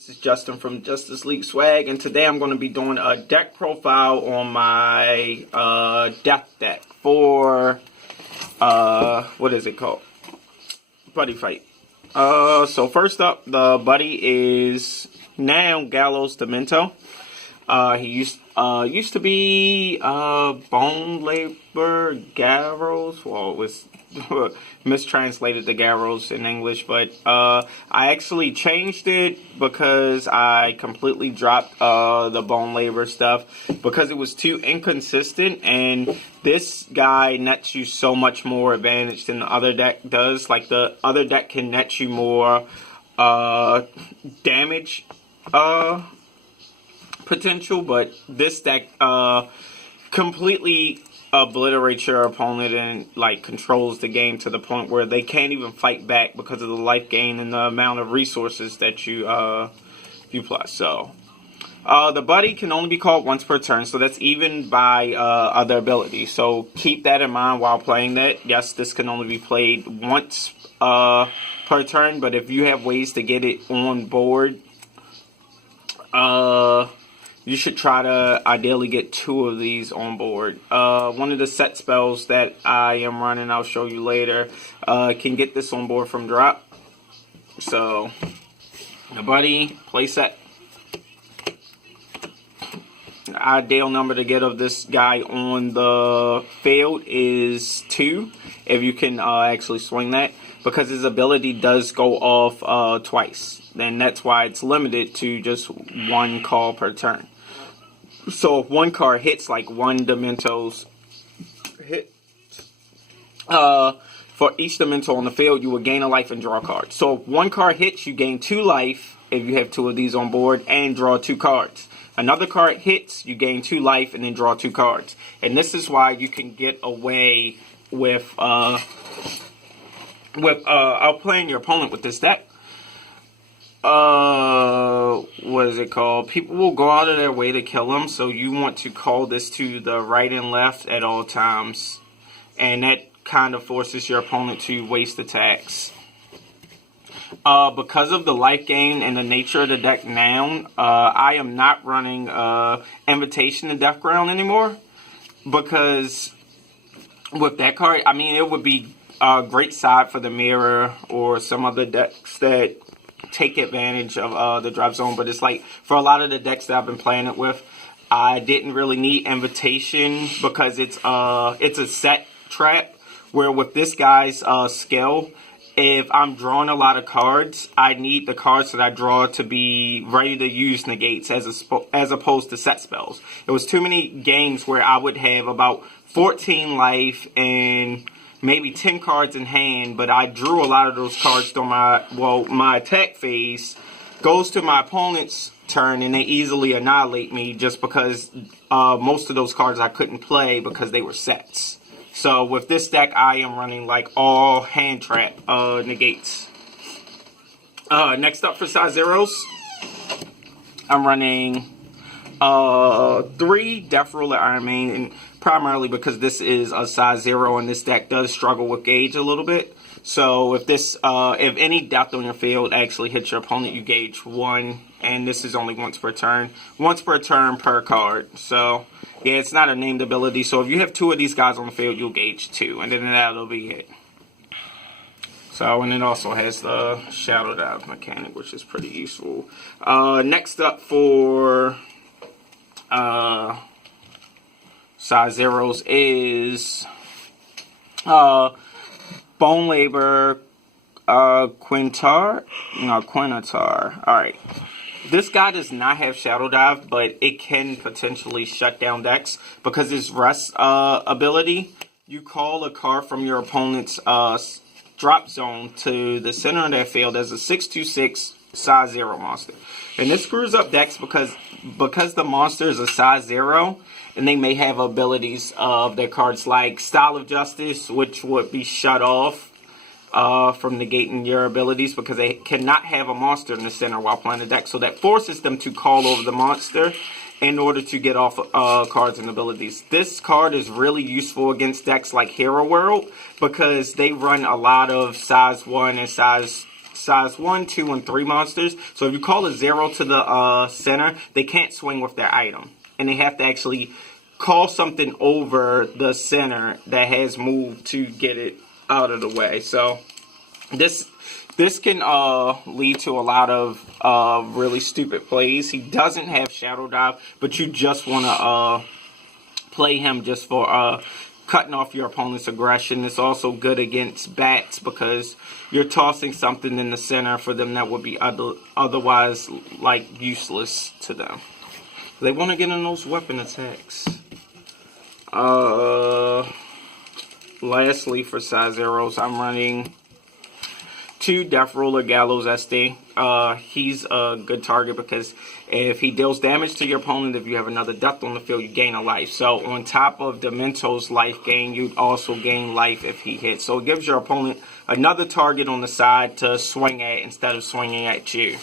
This is Justin from Justice League Swag, and today I'm going to be doing a deck profile on my death deck for what is it called? Buddy Fight. So first up, the buddy is now Gallows Demento. He used to be Bone Labor Gallows. Well, it was mistranslated to Gallows in English, but I actually changed it because I completely dropped the Bone Labor stuff because it was too inconsistent, and this guy nets you so much more advantage than the other deck does. Like, the other deck can net you more damage potential, but this deck completely obliterates your opponent and like controls the game to the point where they can't even fight back because of the life gain and the amount of resources that you plus. So the buddy can only be called once per turn, so that's even by other abilities. So keep that in mind while playing that. Yes, this can only be played once per turn, but if you have ways to get it on board, you should try to ideally get 2 of these on board. One of the set spells that I am running, I'll show you later, can get this on board from drop. So, the buddy, play set. The ideal number to get of this guy on the field is 2, if you can actually swing that, because his ability does go off twice. Then that's why it's limited to just 1 call per turn. So if 1 card hits, like 1 Demento's hit, for each Demento on the field, you will gain a life and draw a card. So if 1 card hits, you gain 2 life if you have 2 of these on board and draw 2 cards. Another card hits, you gain 2 life and then draw 2 cards. And this is why you can get away with outplaying your opponent with this deck. What is it called? People will go out of their way to kill him, so you want to call this to the right and left at all times, and that kind of forces your opponent to waste attacks. Because of the life gain and the nature of the deck now, I am not running Invitation to Death Ground anymore, because with that card, I mean, it would be a great side for the Mirror or some other decks that take advantage of the drop zone, but it's like for a lot of the decks that I've been playing it with, I didn't really need Invitation because it's a set trap, where with this guy's skill, if I'm drawing a lot of cards, I need the cards that I draw to be ready to use negates as opposed to set spells. It was too many games where I would have about 14 life and maybe 10 cards in hand, but I drew a lot of those cards during my attack phase, goes to my opponent's turn, and they easily annihilate me just because most of those cards I couldn't play because they were sets. So with this deck, I am running like all hand trap negates. Next up for size zeros, I'm running 3 Death Ruler Iron Main, and primarily because this is a size 0 and this deck does struggle with gauge a little bit. So if this, if any death on your field actually hits your opponent, you gauge 1, and this is only once per turn. Once per turn per card. So yeah, it's not a named ability. So if you have 2 of these guys on the field, you'll gauge 2, and then that'll be it. So, and it also has the Shadow Dive mechanic, which is pretty useful. Next up for size zeros is Bone Labor Quinatar. Alright. This guy does not have Shadow Dive, but it can potentially shut down decks because his rest ability, you call a card from your opponent's drop zone to the center of their field as a 6/6 size 0 monster. And this screws up decks because the monster is a size 0, and they may have abilities of their cards like Style of Justice, which would be shut off from negating your abilities because they cannot have a monster in the center while playing the deck. So that forces them to call over the monster in order to get off cards and abilities. This card is really useful against decks like Hero World because they run a lot of size 1 and size size 1, 2, and 3 monsters. So if you call a 0 to the center, they can't swing with their item. And they have to actually call something over the center that has moved to get it out of the way. So this can lead to a lot of really stupid plays. He doesn't have Shadow Dive, but you just want to play him just for cutting off your opponent's aggression. It's also good against bats because you're tossing something in the center for them that would be otherwise like useless to them. They want to get in those weapon attacks. Lastly, for size zeros, I'm running 2 Death Ruler Gallows SD. He's a good target because if he deals damage to your opponent, if you have another death on the field, you gain a life. So on top of Demento's life gain, you'd also gain life if he hits. So it gives your opponent another target on the side to swing at instead of swinging at you.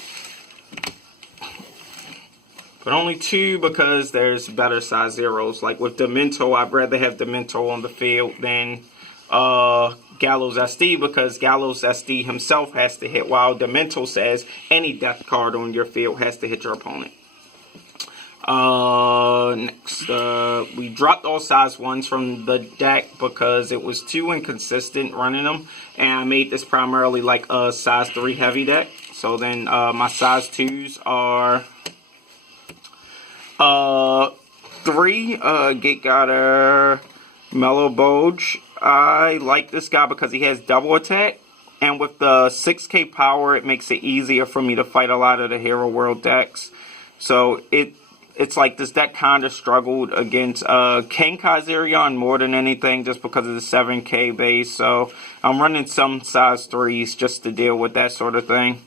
But only 2 because there's better size zeros. Like with Demento, I'd rather have Demento on the field than Gallows SD because Gallows SD himself has to hit, while Demento says any death card on your field has to hit your opponent. Next, we dropped all size 1s from the deck because it was too inconsistent running them, and I made this primarily like a size 3 heavy deck. So then my size 2s are 3 Gate Gutter Mellow Boge. I like this guy because he has double attack, and with the 6k power, it makes it easier for me to fight a lot of the Hero World decks. So it's like this deck kind of struggled against King Kazarian more than anything, just because of the 7k base. So I'm running some size 3s just to deal with that sort of thing.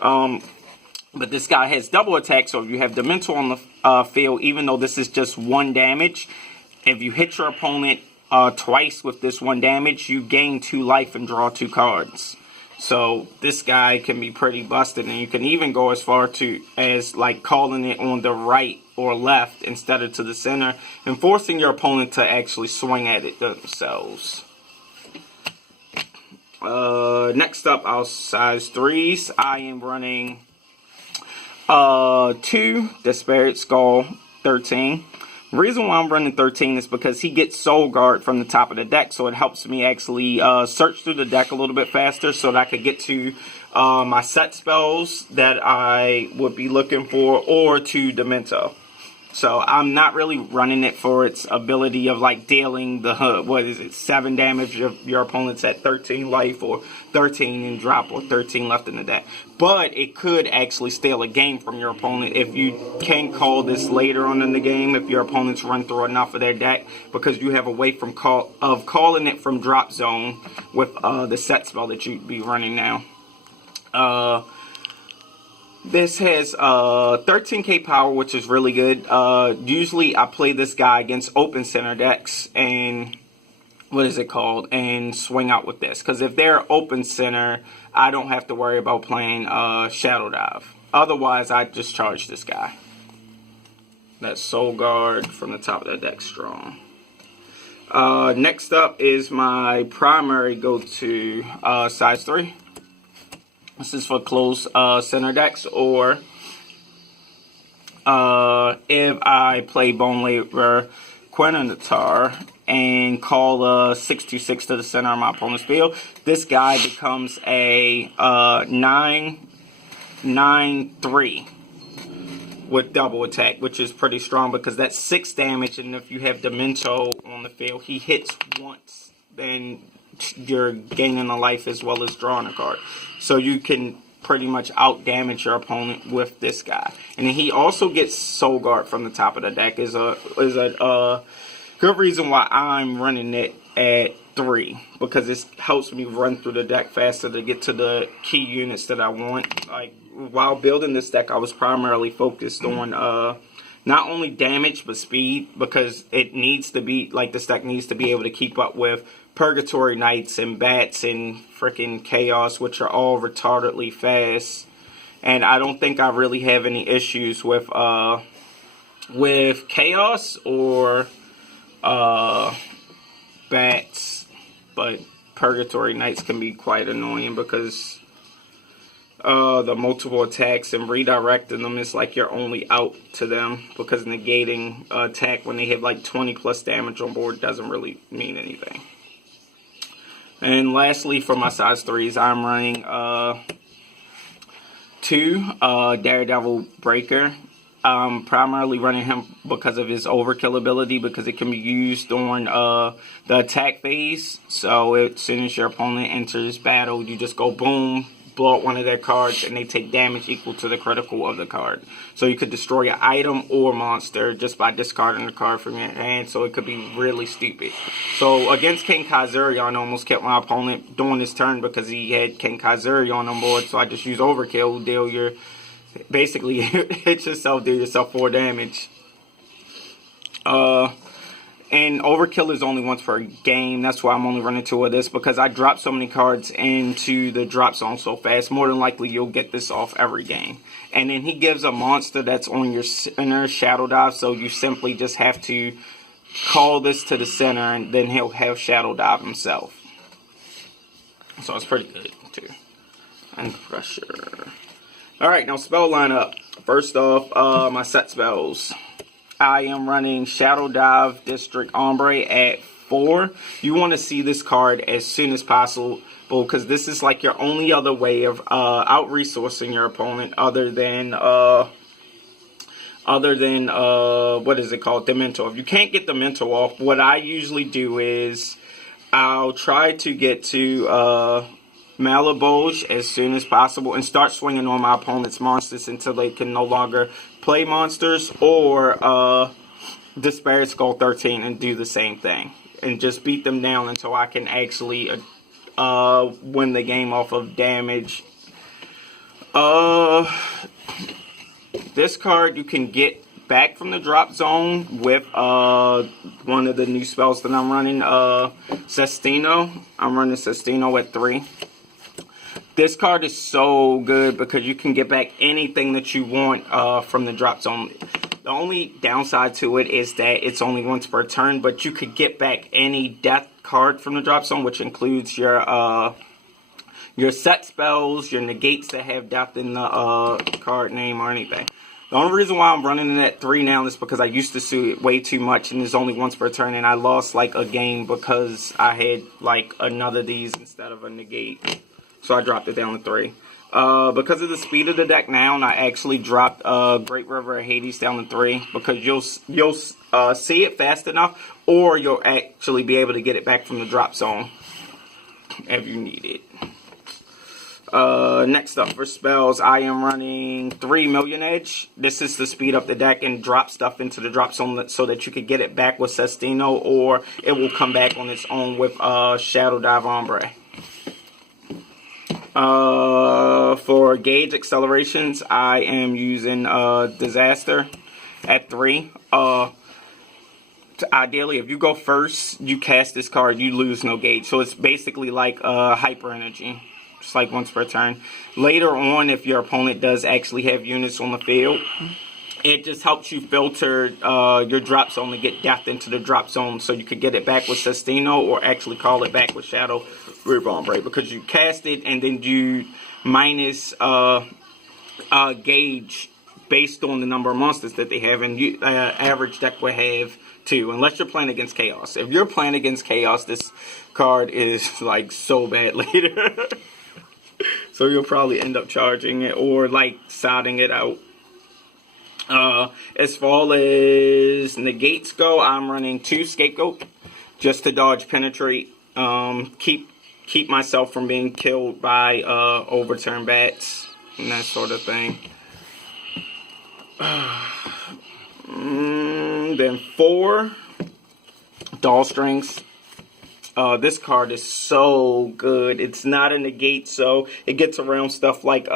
But this guy has double attack, so if you have Demento on the field, even though this is just 1 damage, if you hit your opponent twice with this 1 damage, you gain 2 life and draw 2 cards. So this guy can be pretty busted, and you can even go as far as like calling it on the right or left instead of to the center, and forcing your opponent to actually swing at it themselves. Next up, our size 3s. I am running 2 Despaired Skull 13. The reason why I'm running 13 is because he gets Soul Guard from the top of the deck, so it helps me actually search through the deck a little bit faster so that I could get to my set spells that I would be looking for, or to Demento. So I'm not really running it for its ability of like dealing the 7 damage if your opponent's at 13 life, or 13 and drop, or 13 left in the deck. But it could actually steal a game from your opponent if you can call this later on in the game, if your opponents run through enough of their deck, because you have a way from calling it from drop zone with the set spell that you'd be running now. This has 13k power, which is really good. Usually I play this guy against open center decks and and swing out with this, because if they're open center, I don't have to worry about playing Shadow Dive. Otherwise, I just charge this guy. That Soul Guard from the top of the deck strong. Next up is my primary go-to size 3. This is for close center decks, or if I play Bone Labor Quinatar and call a 6/6 to the center of my opponent's field, this guy becomes a 9/9/3 with double attack, which is pretty strong because that's 6 damage, and if you have Demento on the field, he hits once, then you're gaining a life as well as drawing a card. So you can pretty much out damage your opponent with this guy. And then he also gets Soul Guard from the top of the deck. Is a good reason why I'm running it at 3, because it helps me run through the deck faster to get to the key units that I want. Like while building this deck, I was primarily focused on not only damage but speed, because it needs to be like this deck needs to be able to keep up with Purgatory Knights and Bats and freaking Chaos, which are all retardedly fast. And I don't think I really have any issues with Chaos or Bats, but Purgatory Knights can be quite annoying because the multiple attacks, and redirecting them is like your only out to them, because negating attack when they have like 20 plus damage on board doesn't really mean anything. And lastly, for my size 3s, I'm running 2 Daredevil Breaker. I'm primarily running him because of his overkill ability, because it can be used on the attack phase. So as soon as your opponent enters battle, you just go boom, blow out one of their cards, and they take damage equal to the critical of the card. So you could destroy an item or monster just by discarding the card from your hand, so it could be really stupid. So against King Kazurion, I almost kept my opponent during his turn because he had King Kazurion on board, so I just use Overkill, deal your... basically hit yourself, deal yourself 4 damage. And Overkill is only once per game. That's why I'm only running 2 of this, because I drop so many cards into the drop zone so fast. More than likely, you'll get this off every game. And then he gives a monster that's on your center Shadow Dive, so you simply just have to call this to the center, and then he'll have Shadow Dive himself. So it's pretty good, too. And Pressure. Alright, now spell lineup. First off, my set spells. I am running Shadow Dive District Ombre at 4. You want to see this card as soon as possible, because this is like your only other way of out-resourcing your opponent other than what is it called? Demento. If you can't get Demento off, what I usually do is I'll try to get to Malaboj as soon as possible and start swinging on my opponent's monsters until they can no longer play monsters, or Despair Skull 13 and do the same thing and just beat them down until I can actually win the game off of damage. This card you can get back from the drop zone with one of the new spells that I'm running, Sestino. I'm running Sestino at 3. This card is so good because you can get back anything that you want from the drop zone. The only downside to it is that it's only once per turn, but you could get back any death card from the drop zone, which includes your set spells, your negates that have death in the card name or anything. The only reason why I'm running it at 3 now is because I used to see it way too much, and it's only once per turn, and I lost like a game because I had like another of these instead of a negate. So I dropped it down to 3. Because of the speed of the deck now, I actually dropped Great River of Hades down to 3, because you'll see it fast enough, or you'll actually be able to get it back from the drop zone if you need it. Next up for spells, I am running 3 Million Edge. This is to speed up the deck and drop stuff into the drop zone so that you can get it back with Sestino, or it will come back on its own with Shadow Dive Ombre. For gauge accelerations, I am using Disaster at 3. Ideally, if you go first, you cast this card, you lose no gauge. So it's basically like Hyper Energy, just like once per turn. Later on, if your opponent does actually have units on the field, it just helps you filter your drop zone to get death into the drop zone, so you could get it back with Sestino or actually call it back with Shadow River Ombre, because you cast it and then you minus gauge based on the number of monsters that they have, and you, average deck will have 2, unless you're playing against Chaos. If you're playing against Chaos, this card is like so bad later. So you'll probably end up charging it or like siding it out. As far as negates go, I'm running 2 Scapegoat just to dodge Penetrate. Keep myself from being killed by Overturn Batzz and that sort of thing. Then 4 Doll Strings. This card is so good. It's not a negate, so it gets around stuff like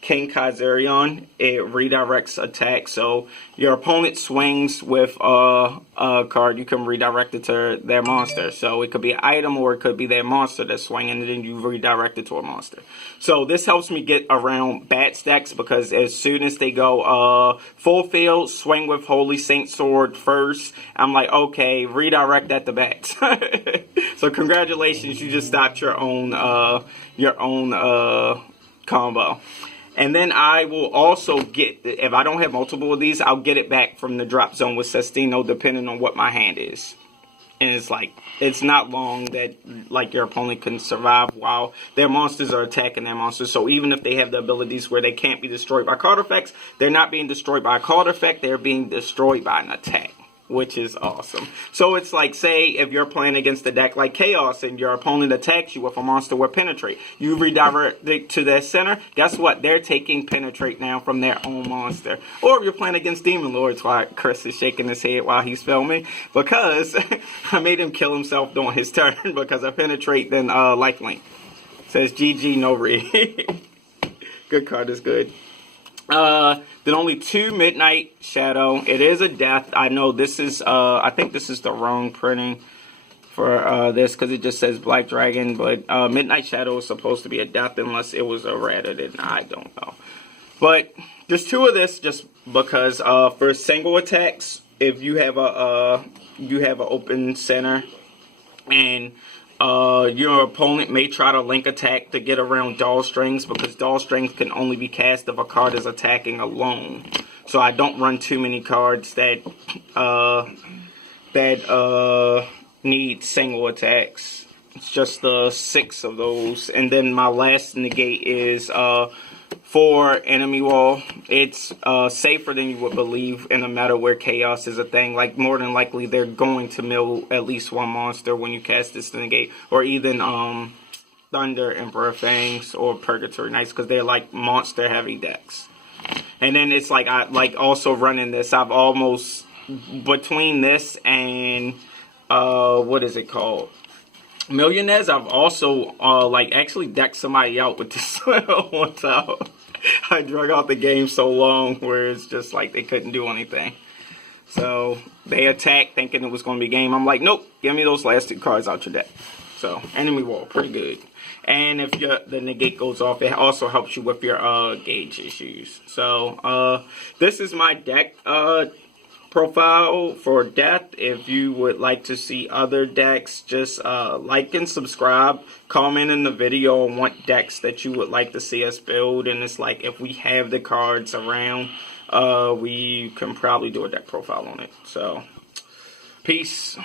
King Kazurion. It redirects attack, so your opponent swings with a card, you can redirect it to their monster. So it could be an item, or it could be their monster that's swinging, and then you redirect it to a monster. So this helps me get around bad stacks, because as soon as they go full field, swing with Holy Saint Sword first, I'm like, okay, redirect that to bats. So congratulations, you just stopped your own combo. And then I will also get, if I don't have multiple of these, I'll get it back from the drop zone with Sestino, depending on what my hand is. And it's like, it's not long that like your opponent can survive while their monsters are attacking their monsters. So even if they have the abilities where they can't be destroyed by card effects, they're not being destroyed by a card effect, they're being destroyed by an attack, which is awesome. So it's like, say if you're playing against a deck like Chaos and your opponent attacks you with a monster with Penetrate, you redirect it to their center, guess what? They're taking Penetrate now from their own monster. Or if you're playing against Demon Lords, while Chris is shaking his head while he's filming, because I made him kill himself during his turn because I Penetrate then Lifelink. Says GG no read. Good card is good. Then only 2 Midnight Shadow. It is a death. I know this is, I think this is the wrong printing for this because it just says Black Dragon. But Midnight Shadow is supposed to be a death unless it was a rated, and I don't know. But there's 2 of this just because for single attacks, if you have a open center and your opponent may try to link attack to get around Doll Strings because Doll Strings can only be cast if a card is attacking alone. So I don't run too many cards that need single attacks. It's just 6 of those. And then my last negate is for enemy wall. It's safer than you would believe in a meta where chaos is a thing. Like, more than likely they're going to mill at least 1 monster when you cast this to negate, or even Thunder, Emperor Fangs, or Purgatory Knights, because they're like monster heavy decks. And then it's like, I like also running this, I've almost, between this and what is it called, Millionaires, I've also like actually decked somebody out with this one time. I drug out the game so long where it's just like they couldn't do anything. So they attacked thinking it was going to be game. I'm like, nope, give me those last 2 cards out your deck. So enemy wall, pretty good. And if the negate goes off, it also helps you with your gauge issues. So this is my deck profile for death. If you would like to see other decks, just like and subscribe, comment in the video on what decks that you would like to see us build, and it's like if we have the cards around, we can probably do a deck profile on it. So peace.